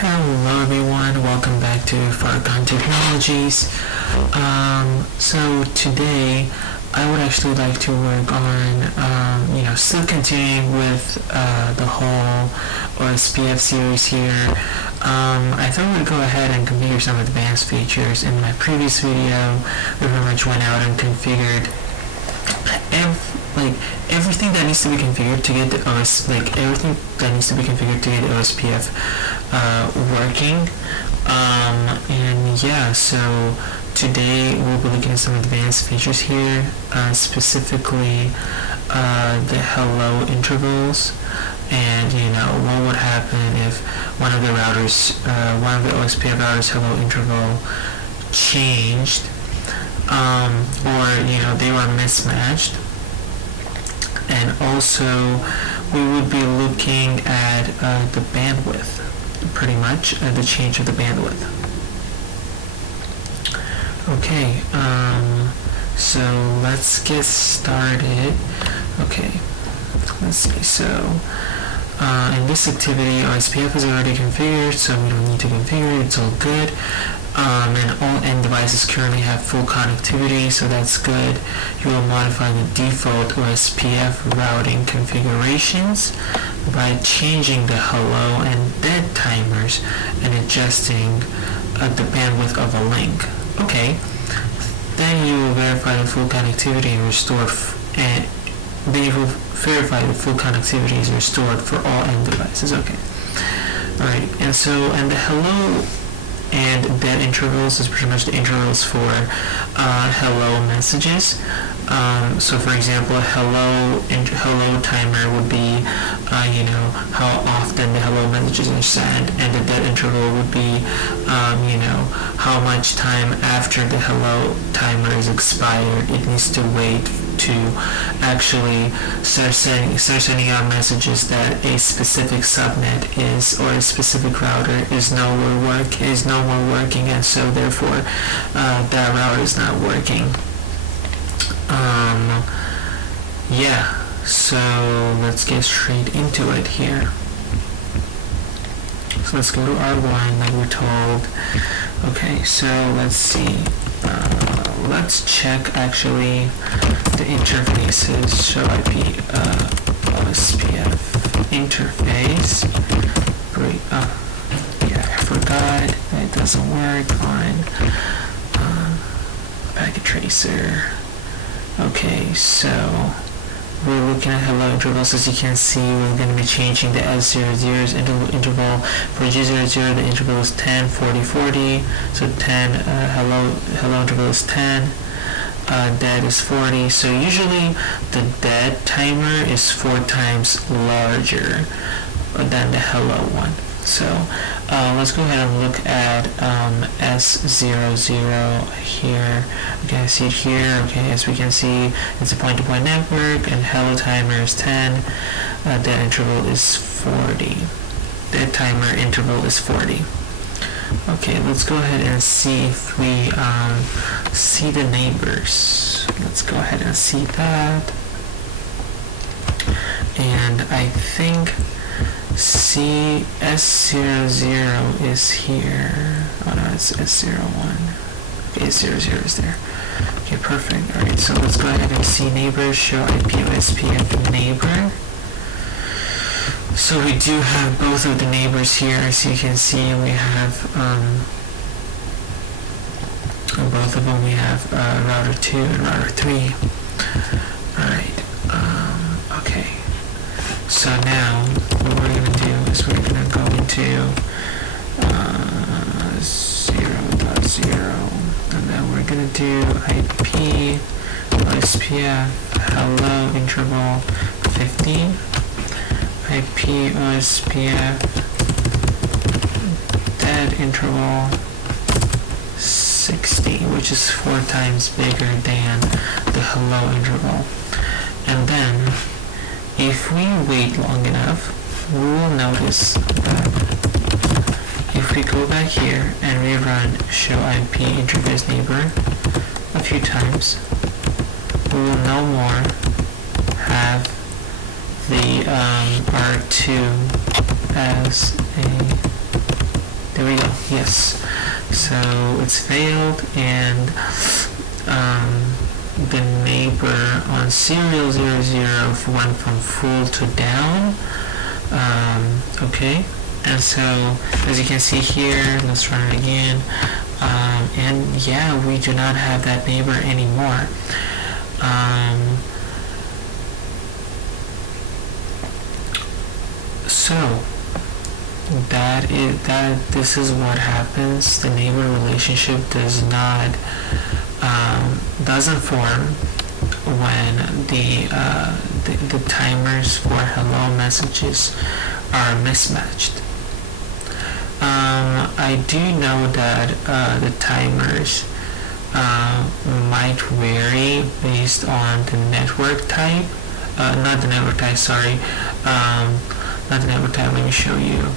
Hello everyone, welcome back to Farcon Technologies. So today I would actually like to work on, still continuing with the whole OSPF series here. I thought we'd go ahead and configure some advanced features. In my previous video, we pretty much went out and configured everything that needs to be configured to get the OSPF working. So today we'll be looking at some advanced features here, specifically the hello intervals, and what would happen if one of the OSPF routers hello interval changed, or they were mismatched. And also we would be looking at the bandwidth, pretty much the change of the bandwidth. Okay, so let's get started. Okay, let's see. So in this activity, OSPF is already configured, so we don't need to configure it. It's all good. And all end devices currently have full connectivity, so that's good. You will modify the default OSPF routing configurations by changing the hello and dead timers and adjusting the bandwidth of a link. Okay. Then you will verify the full connectivity and restore is restored for all end devices. Okay. Alright, and the hello and dead intervals is pretty much the intervals for hello messages. So for example, a hello timer would be how often the hello messages are sent, and the dead interval would be how much time after the hello timer is expired it needs to wait to actually start sending out messages that a specific subnet or a specific router is no more working, and so therefore that router is not working. So let's get straight into it here. So let's go to R1 like we're told. Okay, so let's see. Let's check actually the interfaces. Show IP OSPF interface. Great. I forgot that it doesn't work on packet tracer. Okay, so we're looking at hello intervals. As you can see, we're going to be changing the S00's interval. For G00, the interval is 10, 40, 40. So 10, hello interval is 10. Dead is 40. So usually the dead timer is 4 times larger than the hello one. So let's go ahead and look at S00 here. Okay, I see it here. Okay, as we can see, it's a point-to-point network, and hello timer is 10. Dead interval is 40. Dead timer interval is 40. Okay, let's go ahead and see if we see the neighbors. Let's go ahead and see that. And I think S00 is here. Oh no, it's S01. Okay, S00 is there. Okay, perfect. Alright, so let's go ahead and see neighbors. Show IP OSPF neighbor. So we do have both of the neighbors here. As you can see, we have both of them. We have router 2 and router 3. Alright, okay. So now what we're going to do is we're going to go into 0.0, and then we're going to do IP OSPF hello interval 15, IP OSPF dead interval 60, which is 4 times bigger than the hello interval. And then if we wait long enough, we will notice that if we go back here and rerun show IP interface neighbor a few times, we will no more have the R2 as a there we go. Yes. So it's failed, and the neighbor on serial 00 went from full to down. Okay, and so as you can see here, let's run it again, and yeah, we do not have that neighbor anymore. So this is what happens. The neighbor relationship doesn't form when the timers for hello messages are mismatched. I do know that the timers might vary based on the network type. Not the network type, sorry. Not the network type, let me show you.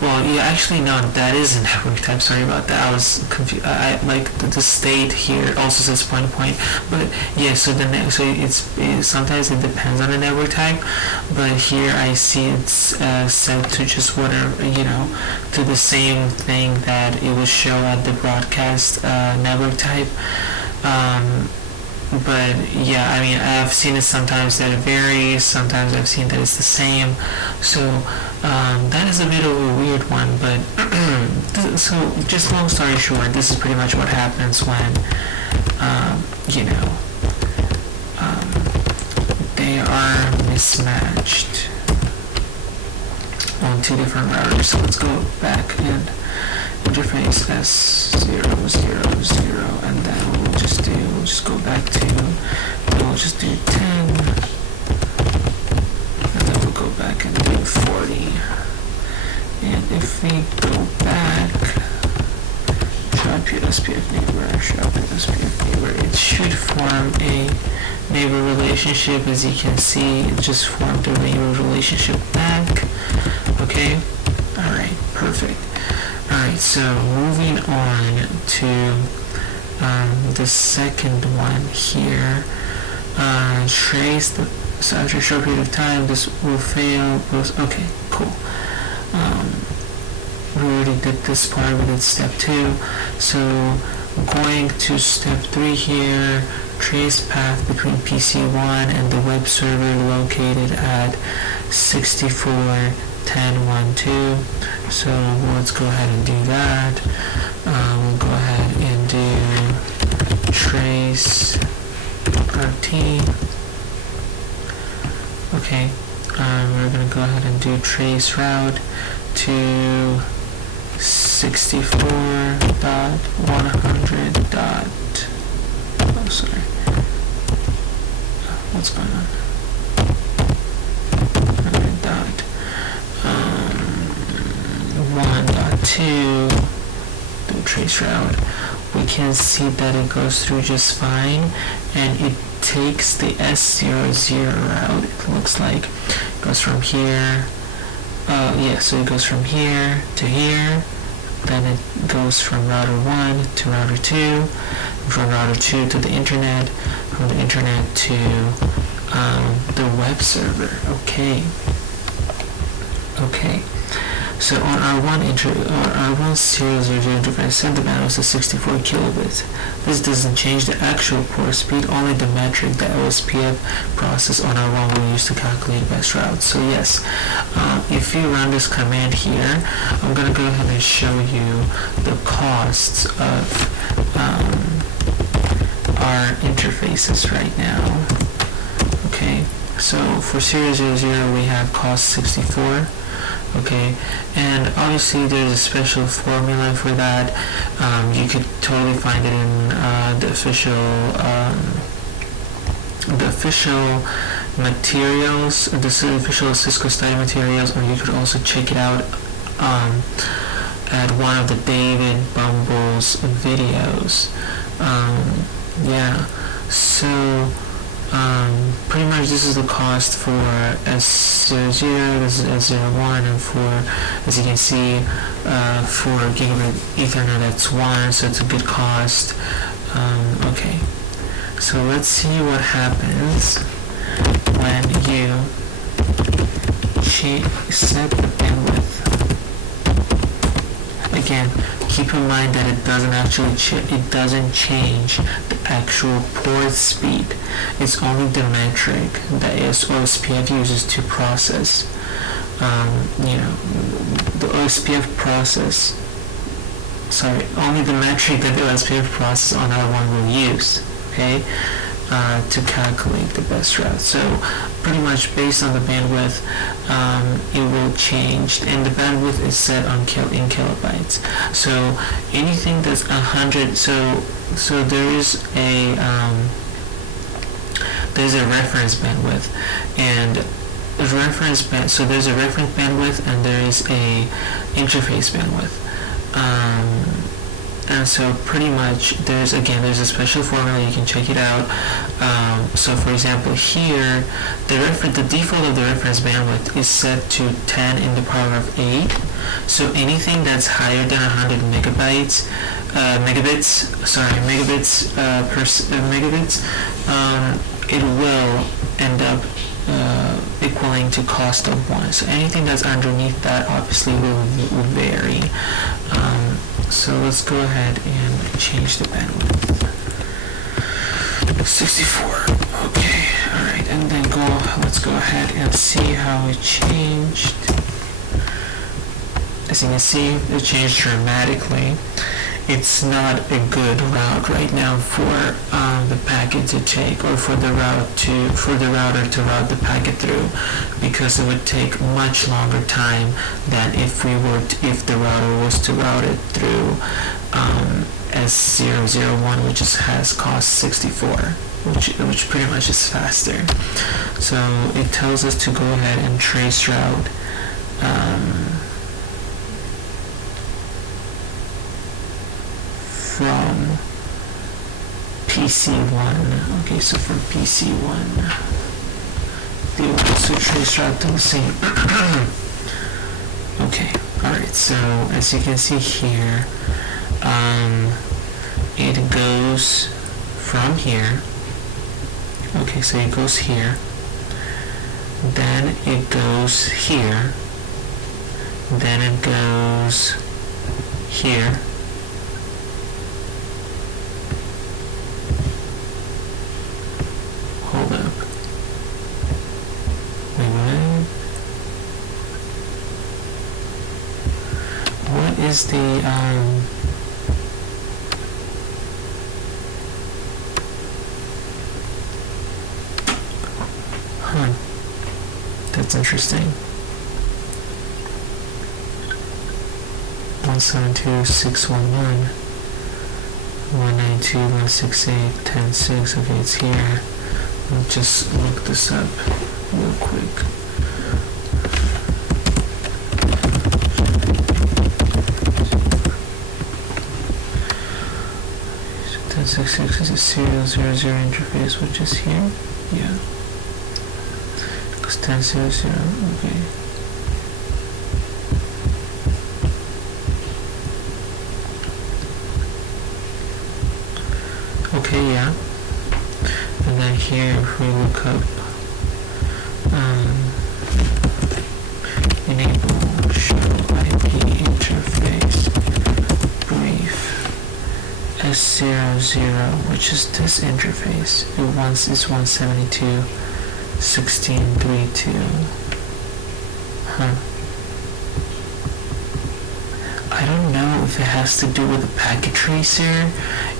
Well, yeah, actually, no, that is a network type. Sorry about that. I was confused. I like the state here also says point to point, but yeah. So sometimes it depends on the network type, but here I see it's set to just whatever, to the same thing that it would show at the broadcast network type. But yeah, I mean, I've seen it sometimes that it varies, sometimes I've seen that it's the same, so that is a bit of a weird one, but so just long story short, this is pretty much what happens when they are mismatched on two different routers. So let's go back and interface S000, and then we'll just go back to, we'll just do 10, and then we'll go back and do 40. And if we go back, show IP OSPF neighbor, it should form a neighbor relationship. As you can see, it just formed a neighbor relationship back. Okay, alright, perfect. Alright, so moving on to the second one here. Trace so after a short period of time this will fail. Okay, cool. We already did this part, we did step 2. So going to step 3 here, trace path between PC1 and the web server located at 64.10.1.2. So let's go ahead and do that. We'll go ahead and do trace RT. Okay, we're going to go ahead and do trace route to 64.100. Oh, sorry. What's going on? 1.2, the trace route. We can see that it goes through just fine, and it takes the S00 route. It looks like it goes from here. So it goes from here to here. Then it goes from router 1 to router 2, from router 2 to the internet, from the internet to the web server. Okay. So on our serial 00 interface, set the bandwidth to 64 kilobits. This doesn't change the actual port speed, only the metric that OSPF process on our one will use to calculate best route. So yes, if you run this command here, I'm going to go ahead and show you the costs of our interfaces right now. Okay, so for serial 00 we have cost 64. Okay, and obviously there's a special formula for that. You could totally find it in the official materials, the official Cisco study materials, or you could also check it out at one of the David Bumble's videos. So pretty much this is the cost for S00, this is S01, and for, as you can see, for gigabit Ethernet that's 1, so it's a good cost. Okay, so let's see what happens when you set the bandwidth again, keep in mind that it doesn't actually it doesn't change the actual port speed. It's only the metric that OSPF uses to process. The OSPF process. Sorry, only the metric that the OSPF process on our one will use. Okay. To calculate the best route. So pretty much based on the bandwidth, it will change, and the bandwidth is set on in kilobytes. So anything that's 100, so there is there's a reference bandwidth, and so there's a reference bandwidth and there is a interface bandwidth. And so pretty much there's a special formula, you can check it out. So for example here, the default of the reference bandwidth is set to 10 in the power of 8. So anything that's higher than 100 megabits, it will end up equaling to cost of 1. So anything that's underneath that obviously will vary. So let's go ahead and change the bandwidth. 64. Okay, alright, and then let's go ahead and see how it changed. As you can see, it changed dramatically. It's not a good route right now for the packet to take, or for the router to route the packet through, because it would take much longer time than if the router was to route it through S001, which has cost 64, which pretty much is faster. So it tells us to go ahead and trace route from PC1. Okay, so from PC1, they will also trace route to the same. Okay, alright, so as you can see here, it goes from here. Okay, so it goes here, then it goes here, then it goes here, hold up, wait, what is the, that's interesting. 172.611, 192.168.10.6. Okay, it's here. I'll just look this up real quick. So 10.6.6 is a serial 00 interface, which is here. Yeah. 10.00, okay. Okay, yeah. And then here, if we look up enable show IP interface brief S00, which is this interface. It's 172.16.32. I don't know if it has to do with the packet tracer.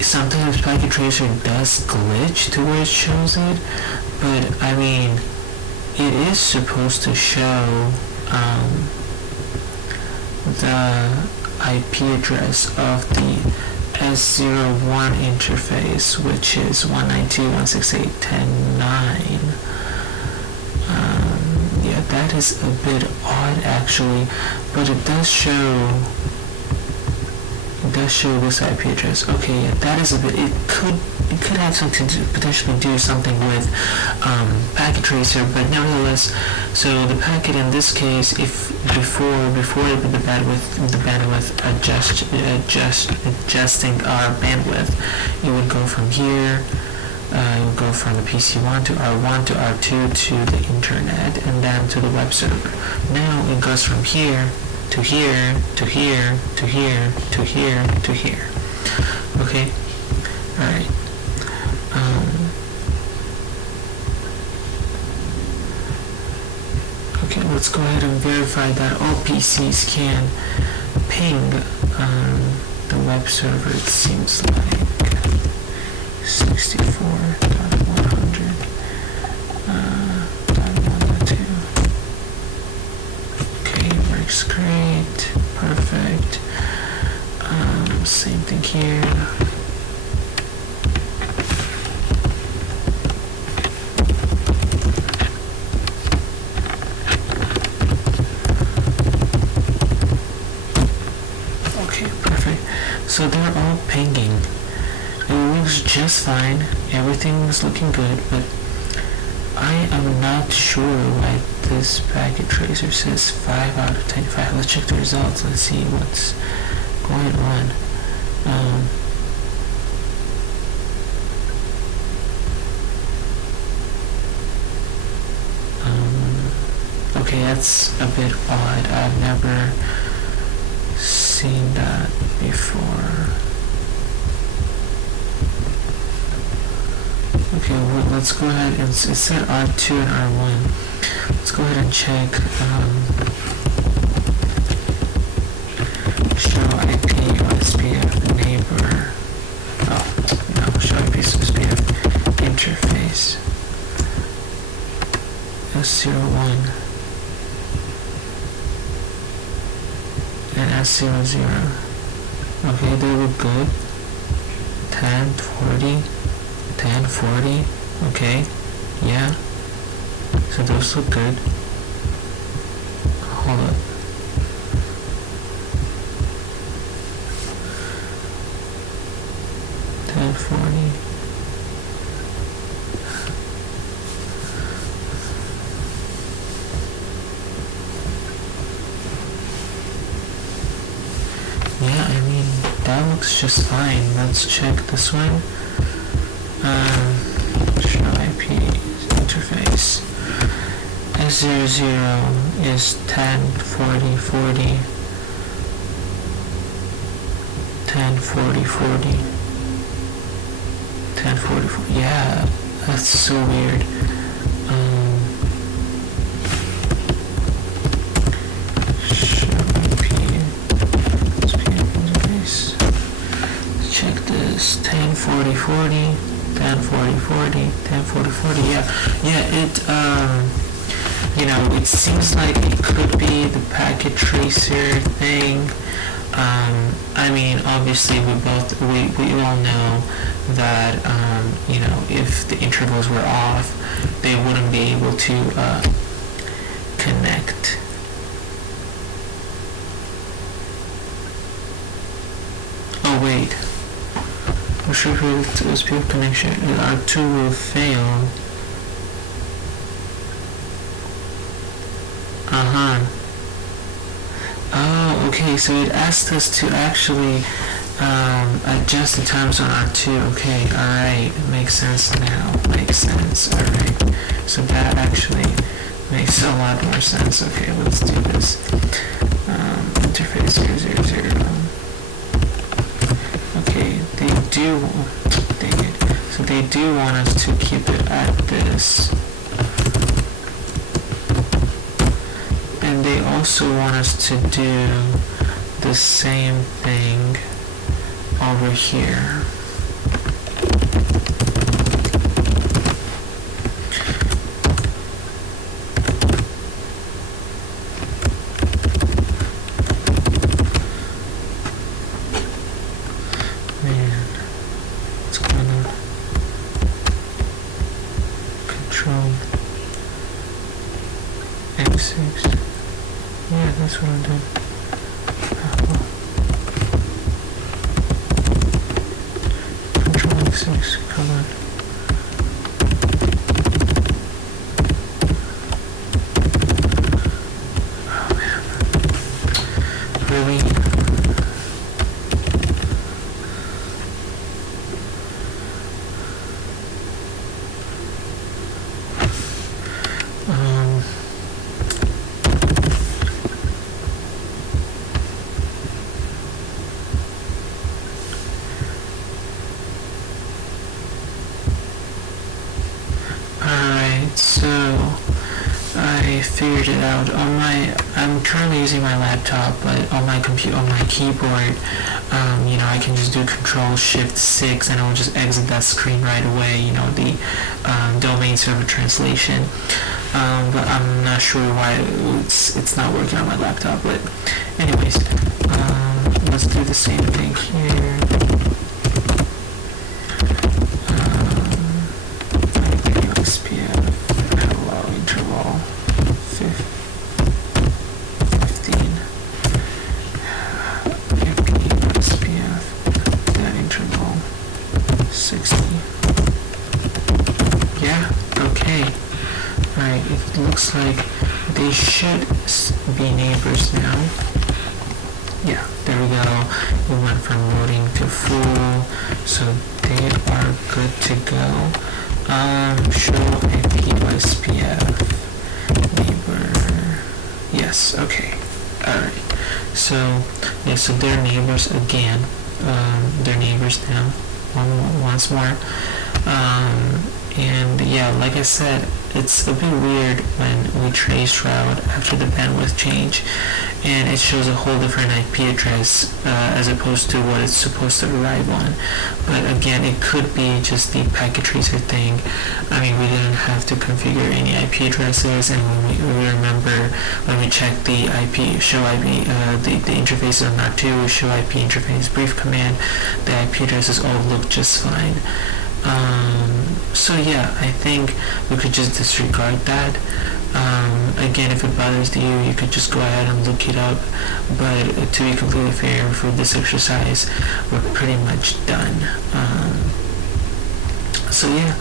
Sometimes packet tracer does glitch to where it shows it, but I mean, it is supposed to show the IP address of the S01 interface, which is 192.168.10.9. Yeah, that is a bit odd actually, but it does show this IP address. Okay, yeah, that is a bit. It could have something to potentially do something with packet tracer, but nevertheless, so the packet in this case, if before the bandwidth adjusting our bandwidth, it would go from here. It would go from the PC1 to R1 to R2 to the internet and then to the web server. Now it goes from here to here, to here, to here, to here, to here. Okay? Alright. Okay, let's go ahead and verify that all PCs can ping the web server. It seems like 64.100.1.2. Okay, works great. Perfect. Same thing here. So they're all pinging. It looks just fine. Everything is looking good, but I am not sure why this packet tracer says 5 out of 25. Let's check the results and see what's going on. Okay, that's a bit odd. I've never seen that before. Okay, well, let's go ahead and it said R2 and R1. Let's go ahead and check show IP OSPF neighbor. Oh, no, show IP OSPF interface S01 and S00. Okay, they look good. 1040, 1040. Okay, yeah. So those look good. Hold up. Yeah, I mean, that looks just fine. Let's check this one. Show IP interface. S00 is 104040. 104040. 104040. Yeah, that's so weird. Check this. 104040, 104040, 104040. Yeah. It you know, it seems like it could be the packet tracer thing. I mean, obviously we all know that you know, if the intervals were off, they wouldn't be able to connect. Oh wait, I'm sure if it's OSPF connection, R2 will fail. Oh, okay, so it asked us to actually adjust the times on R2. Okay, alright, makes sense now. Makes sense, alright. So that actually makes a lot more sense. Okay, let's do this. Interface 000. Okay, they do, dang it. So they do want us to keep it at this. And they also want us to do the same thing over here. Man, what's going on? Control X6. Yeah, that's what I'm doing. Control X6, come on. Oh man. Really? figured it out. I'm currently using my laptop, but on my keyboard, I can just do Control-Shift-6 and it will just exit that screen right away, the domain server translation. But I'm not sure why it's not working on my laptop. But anyways, let's do the same thing here. OSPF, hello, interval 15. OSPF, that interval 60. Yeah, okay. Alright, it looks like they should be neighbors now. Yeah, there we go. We went from loading to full, so they are good to go. Show IP OSPF neighbor. Yes, okay. Alright. So they're neighbors again. They're neighbors now. Once more. And yeah, like I said, it's a bit weird when we trace route after the bandwidth change and it shows a whole different IP address as opposed to what it's supposed to arrive on. But again, it could be just the packet tracer thing. I mean, we didn't have to configure any IP addresses, and when we remember when we check the IP show IP the interfaces on R2 show IP interface brief command, the IP addresses all look just fine. So yeah, I think we could just disregard that. Again, if it bothers you, you could just go ahead and look it up, but to be completely fair, for this exercise, we're pretty much done. So yeah,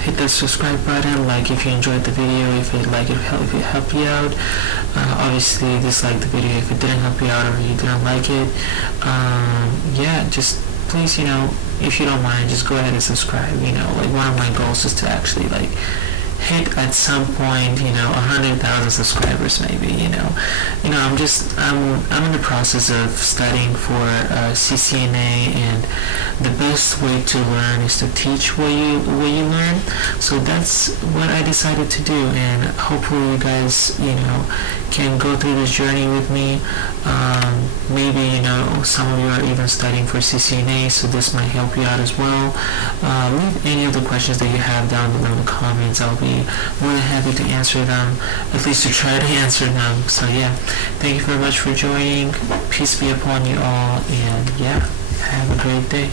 hit that subscribe button, like if you enjoyed the video, if it helped you out. Obviously dislike the video if it didn't help you out or you didn't like it. Yeah, just please, if you don't mind, just go ahead and subscribe. One of my goals is to actually hit at some point 100,000 subscribers maybe. I'm in the process of studying for CCNA, and the best way to learn is to teach what you learn. So that's what I decided to do, and hopefully you guys can go through this journey with me. Maybe some of you are even studying for CCNA, so this might help you out as well. Leave any of the questions that you have down below in the comments. I'll be more than happy to answer them, at least to try to answer them. So yeah, thank you very much for joining. Peace be upon you all, and yeah, have a great day.